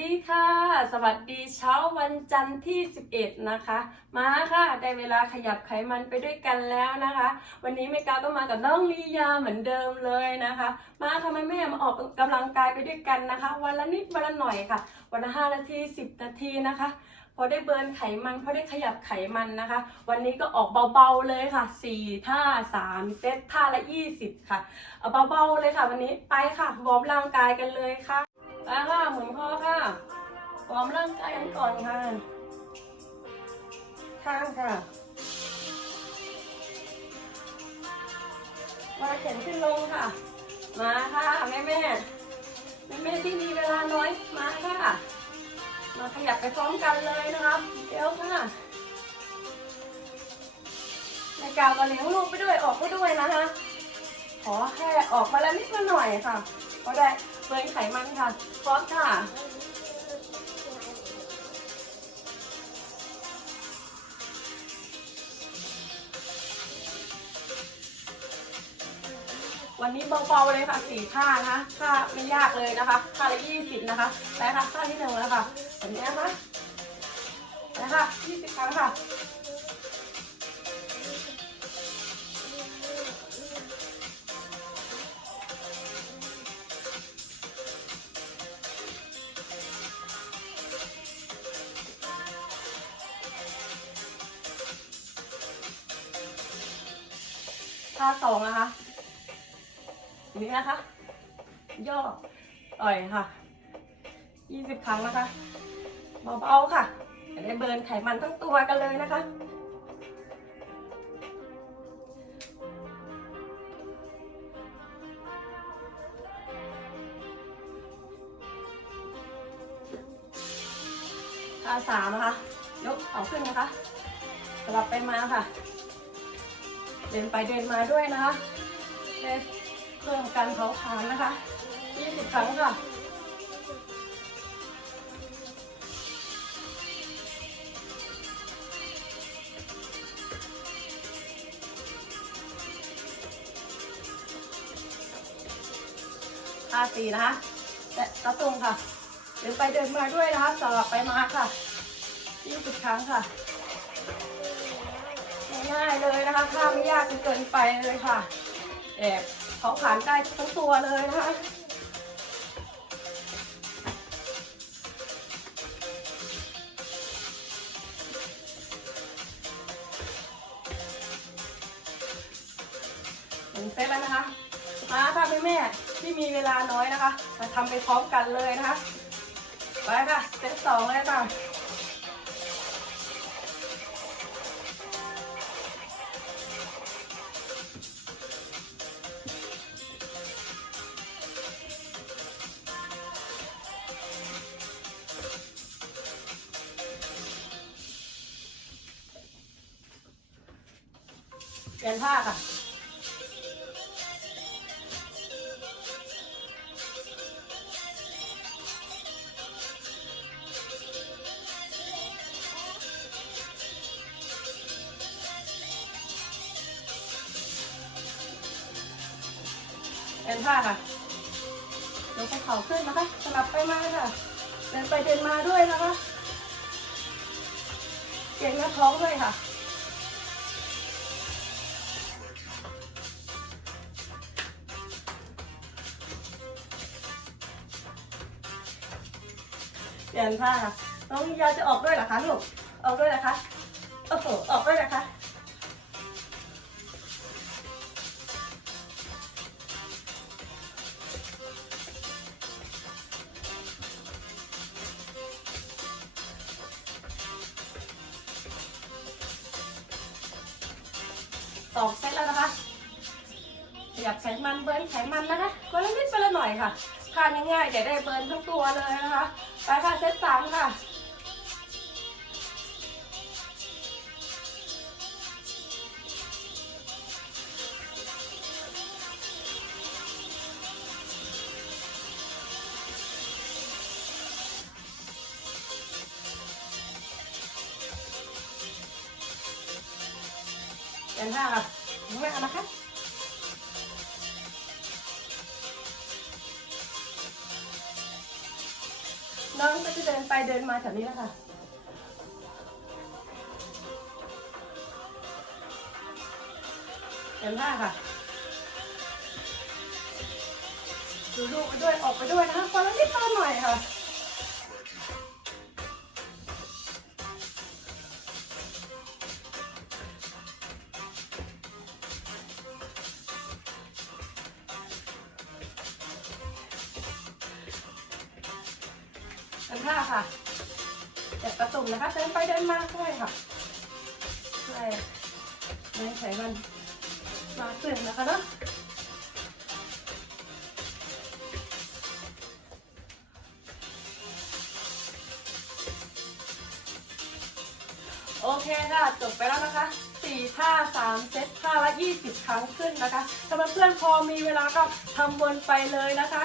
ดีค่ะ สวัสดีเช้าวันจันทร์ที่ 11 นะคะ มาค่ะ ได้เวลาขยับไขมันไปด้วยกันแล้วนะคะ วันนี้แม่กาก็มากับน้องลียาเหมือนเดิมเลยนะคะ มาค่ะแม่แม่มาออกกำลังกายไปด้วยกันนะคะ วันละนิดวันละหน่อยค่ะ วันละ5นาที10นาทีนะคะพอได้เบิร์นไขมันพอได้ขยับไขมันนะคะ วันนี้ก็ออกเบาๆเลยค่ะ4ท่า3เซตท่าละ 20 ค่ะ เอาเบาๆเลยค่ะ วันนี้ไปค่ะวอร์มร่างกายกันเลยค่ะ ไปค่ะหมุนข้อค่ะวอร์มร่างกายกันก่อนค่ะข้างค่ะวางแขนขึ้นลงค่ะ มาค่ะแม่แม่แม่แม่ที่มีเวลาน้อยมาค่ะ มาขยับไปพร้อมกันเลยนะคะเดี๋ยวค่ะในกาวก็เลี้ยงลูกไปด้วยออกไปด้วยนะคะ ขอแค่ออกมาแล้วนิดมาหน่อยค่ะ ก็ได้เบิร์นไขมันค่ะพร้อมค่ะ วันนี้เบาๆเลยค่ะสี่ท่านะคะท่าไม่ยากเลยนะคะท่าละยี่สิบนะคะไปค่ะท่าที่หนึ่งแล้วค่ะแบบนี้นะคะไปค่ะยี่สิบครั้งค่ะ ท่าสองนะคะนี้นะคะ ย่อต่อยค่ะยี่สิบครั้งนะคะเบาๆค่ะจะได้เบิร์นไขมันทั้งตัวกันเลยนะคะท่าสามนะคะ ยกเอาขึ้นนะคะสลับไปมาค่ะ เดินไปเดินมาด้วยนะคะได้เพิ่มการเผาผลาญนะคะ 20 ครั้งค่ะท่าสี่นะคะและกระตุงค่ะ เดินไปเดินมาด้วยนะคะสลับไปมาค่ะ 20 ครั้งค่ะ ง่ายเลยนะคะท่าไม่ยากจนเกินไปเลยค่ะแอบเขาผ่านได้ทั้งตัวเลยนะคะหนึ่งเซตแล้วนะคะมาค่ะแม่แม่ที่มีเวลาน้อยนะคะ มาทำไปพร้อมกันเลยนะคะ ไปค่ะเซตสองเลยค่ะ นท่าค่ะเปลี่ยนท่าค่ะยกไปเข่าขึ้นนะคะ สลับไปมาค่ะ เดินไปเดินมาด้วยนะคะ เก่งหน้าท้องด้วยค่ะ ปลี่ยนท่าค่ะน้องยาจะออกด้วยเหรอคะลูก ออกด้วยเหรอคะโอ้โหออกด้วยเหรอคะสองเซตแล้วนะคะขยับไขมันเบิร์นไขมันนะคะคนละนิดคนละหน่อยค่ะ ทานง่ายๆเดี๋ยวได้เบิร์นทั้งตัวเลยนะคะไปค่ะเซตสามค่ะเป็นท่าค่ะไม่เอานะคะ น้องก็จะเดินไปเดินมาแถวนี้แหละค่ะเต็มท่าค่ะดูลูกไปด้วยออกไปด้วยนะคะคนละนิดฟังหน่อยค่ะ ค่ะจับกระตุ่มนะคะ เดินไปเดินมาด้วยค่ะใช่ไม่ใช้มันมาขึ้นนะคะเนาะโอเคค่ะ จบไปแล้วนะคะ4ท่า3เซตท่าละ 20 ครั้งขึ้นนะคะถ้าเพื่อนๆพอมีเวลาก็ทำวนไปเลยนะคะ